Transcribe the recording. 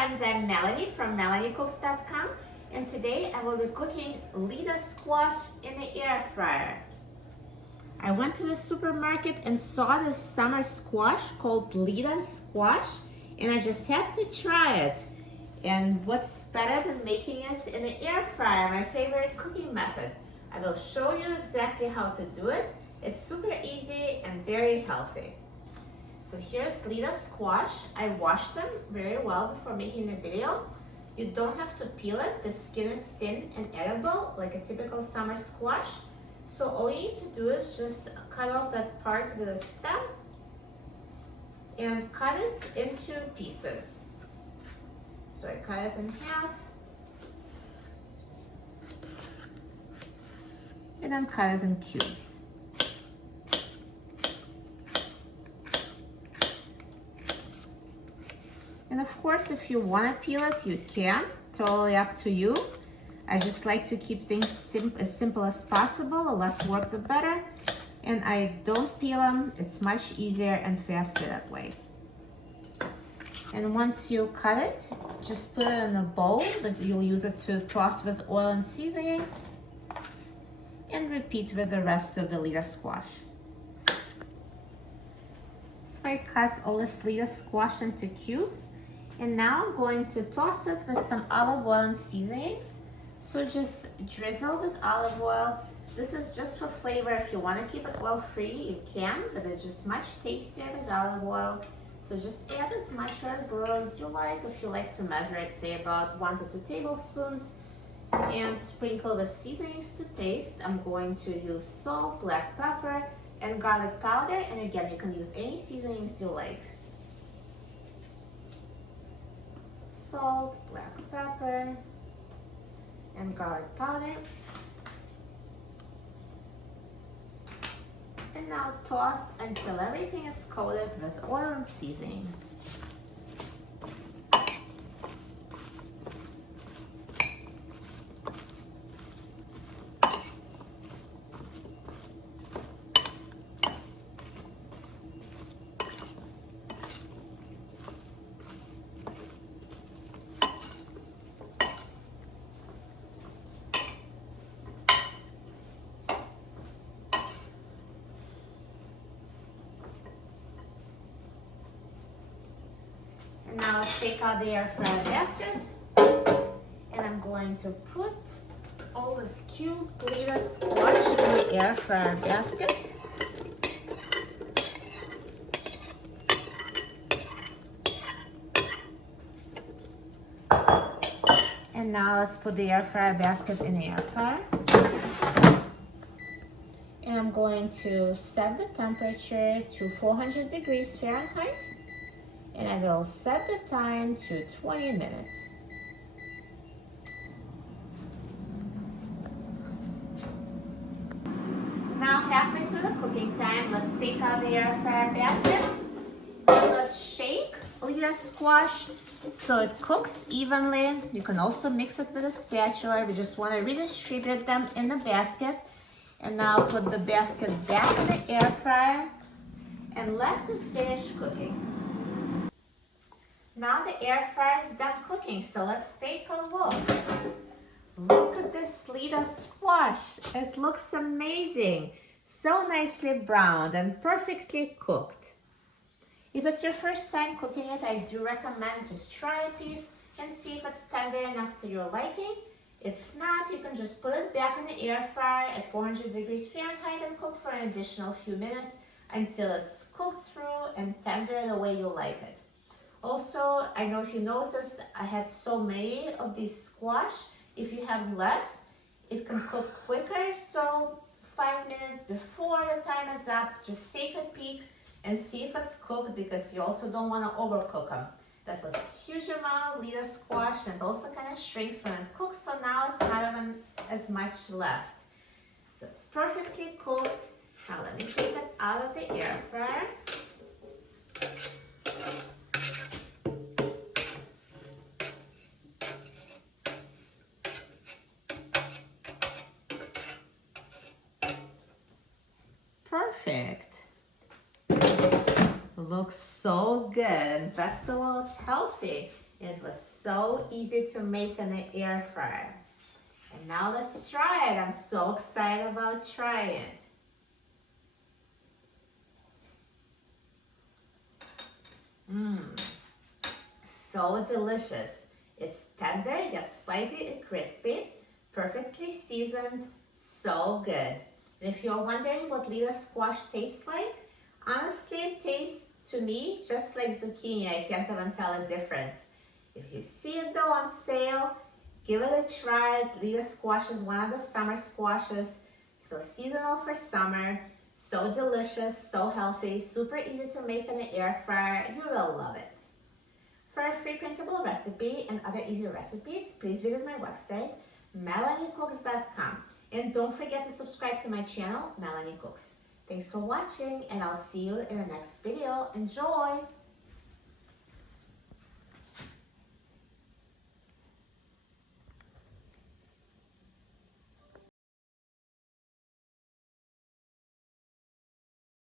friends, I'm Melanie from melaniecooks.com, and today I will be cooking Lita squash in the air fryer. I went to the supermarket and saw this summer squash called Lita squash, and I just had to try it. And what's better than making it in the air fryer, my favorite cooking method. I will show you exactly how to do it. It's super easy and very healthy. So here's Lita squash. I washed them very well before making the video. You don't have to peel it. The skin is thin and edible like a typical summer squash. So all you need to do is just cut off that part with a stem and cut it into pieces. So I cut it in half and then cut it in cubes. And of course, if you want to peel it, you can. Totally up to you. I just like to keep things as simple as possible. The less work, the better. And I don't peel them. It's much easier and faster that way. And once you cut it, just put it in a bowl that you'll use it to toss with oil and seasonings. And repeat with the rest of the Lita squash. So I cut all this Lita squash into cubes. And now I'm going to toss it with some olive oil and seasonings. So just drizzle with olive oil. This is just for flavor. If you want to keep it oil-free, you can, but it's just much tastier with olive oil. So just add as much or as little as you like. If you like to measure it, say about 1 to 2 tablespoons. And sprinkle with seasonings to taste. I'm going to use salt, black pepper, and garlic powder. And again, you can use any seasonings you like. Salt, black pepper, and garlic powder. And now toss until everything is coated with oil and seasonings. And now let's take out the air fryer basket, and I'm going to put all this cubed Lita squash in the air fryer basket. And now let's put the air fryer basket in the air fryer. And I'm going to set the temperature to 400 degrees Fahrenheit. And I will set the time to 20 minutes. Now halfway through the cooking time, let's take out the air fryer basket and let's shake Lita squash so it cooks evenly. You can also mix it with a spatula. We just want to redistribute them in the basket. And now put the basket back in the air fryer and let it finish cooking. Now the air fryer is done cooking, so let's take a look. Look at this Lita squash. It looks amazing. So nicely browned and perfectly cooked. If it's your first time cooking it, I do recommend just try a piece and see if it's tender enough to your liking. If not, you can just put it back in the air fryer at 400 degrees Fahrenheit and cook for an additional few minutes until it's cooked through and tender the way you like it. Also, I know if you noticed, I had so many of these squash. If you have less, it can cook quicker. So 5 minutes before the time is up, just take a peek and see if it's cooked, because you also don't want to overcook them. That was a huge amount of Lita squash, and it also kind of shrinks when it cooks, so now it's not even as much left. So it's perfectly cooked. Now let me take it out of the air fryer. Perfect. Looks so good. Best of all, it's healthy. It was so easy to make in the air fryer. And now let's try it. I'm so excited about trying it. So delicious. It's tender yet slightly crispy, perfectly seasoned, so good. And if you're wondering what Lita squash tastes like, honestly it tastes to me just like zucchini. I can't even tell a difference. If you see it though on sale, give it a try. Lita squash is one of the summer squashes, so seasonal for summer, so delicious, so healthy, super easy to make in the air fryer. You will love it. For a free printable recipe and other easy recipes, please visit my website, melaniecooks.com. And don't forget to subscribe to my channel, Melanie Cooks. Thanks for watching, and I'll see you in the next video. Enjoy!